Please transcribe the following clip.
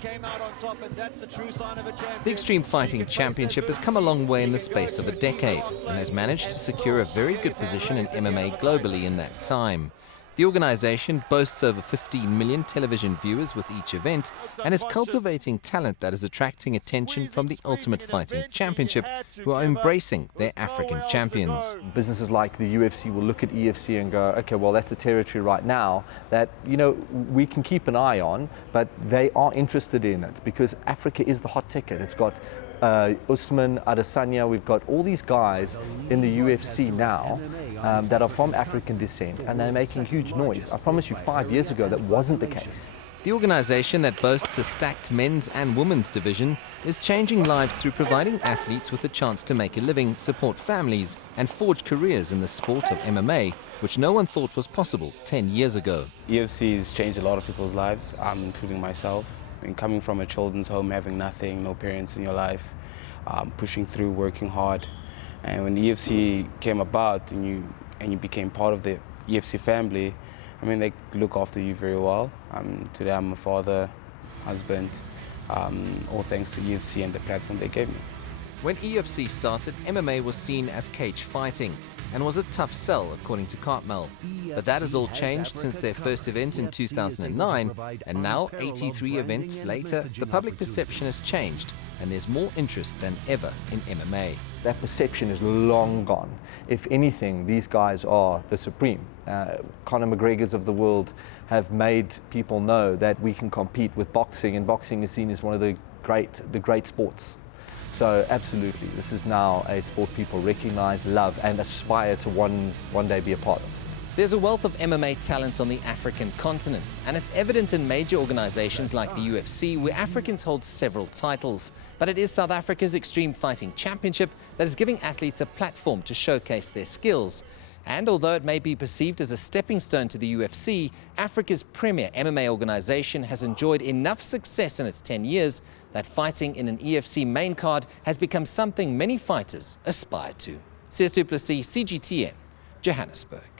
The Extreme Fighting Championship has come a long way in the space of a decade and has managed to secure a very good position in MMA globally in that time. The organization boasts over 15 million television viewers with each event and is cultivating talent that is attracting attention from the Ultimate Fighting Championship, who are embracing their African champions. Businesses like the UFC will look at EFC and go, okay, well, that's a territory right now that, you know, we can keep an eye on, but they are interested in it because Africa is the hot ticket. It's got Usman, Adesanya, we've got all these guys in the UFC now that are from African descent, and they're making huge noise. I promise you 5 years ago that wasn't the case. The organization that boasts a stacked men's and women's division is changing lives through providing athletes with a chance to make a living, support families, and forge careers in the sport of MMA, which no one thought was possible 10 years ago. UFC has changed a lot of people's lives, including myself. And coming from a children's home, having nothing, no parents in your life, pushing through, working hard. And when the UFC came about and you became part of the UFC family, I mean, they look after you very well. Today I'm a father, husband, all thanks to UFC and the platform they gave me. When EFC started, MMA was seen as cage fighting and was a tough sell, according to Cartmel. But that has all changed since their first event in 2009, and now, 83 events later, the public perception has changed, and there's more interest than ever in MMA. That perception is long gone. If anything, these guys are the supreme. Conor McGregor's of the world have made people know that we can compete with boxing, and boxing is seen as one of the great sports. So absolutely, this is now a sport people recognize, love, and aspire to one day be a part of. There's a wealth of MMA talent on the African continent, and it's evident in major organizations like the UFC, where Africans hold several titles. But it is South Africa's Extreme Fighting Championship that is giving athletes a platform to showcase their skills. And although it may be perceived as a stepping stone to the UFC, Africa's premier MMA organization has enjoyed enough success in its 10 years that fighting in an EFC main card has become something many fighters aspire to. CS du Plessis, CGTN, Johannesburg.